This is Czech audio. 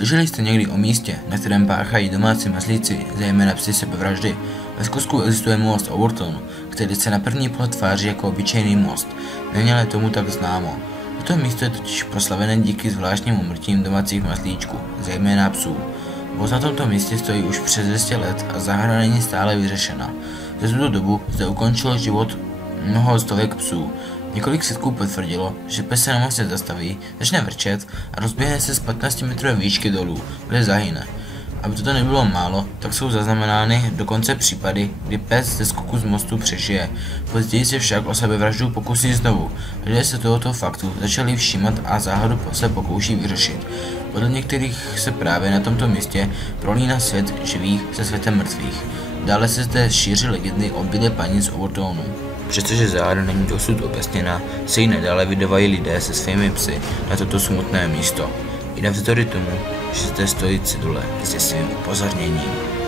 Slyšeli jste někdy o místě, na kterém páchají domácí mazlíci, zejména psi sebevraždy? Ve Skotsku existuje most Overton, který se na první pohled tváří jako obyčejný most. Není ale tomu tak známo. Toto místo je totiž proslavené díky zvláštním úmrtím domácích mazlíčků, zejména psů. Voz na tomto místě stojí už přes 200 let a záhada není stále vyřešena. Za tuto dobu zde ukončilo život mnoho stovek psů. Několik svědků potvrdilo, že pes se na mostě zastaví, začne vrčet a rozběhne se z 15-metrové výšky dolů, kde zahyne. Aby toto nebylo málo, tak jsou zaznamenány dokonce případy, kdy pes ze skoku z mostu přežije. Později se však o sebevraždu pokusí znovu. Lidé se tohoto faktu začali všímat a záhadu se pokouší vyřešit. Podle některých se právě na tomto místě prolíná svět živých se světem mrtvých. Dále se zde šíří legendy o bílé paní z Overtonu. Přestože záhada není dosud objasněna, se jí nadále vydávají lidé se svými psy na toto smutné místo. I navzdory tomu, že zde stojí cedule s děsivým upozorněním.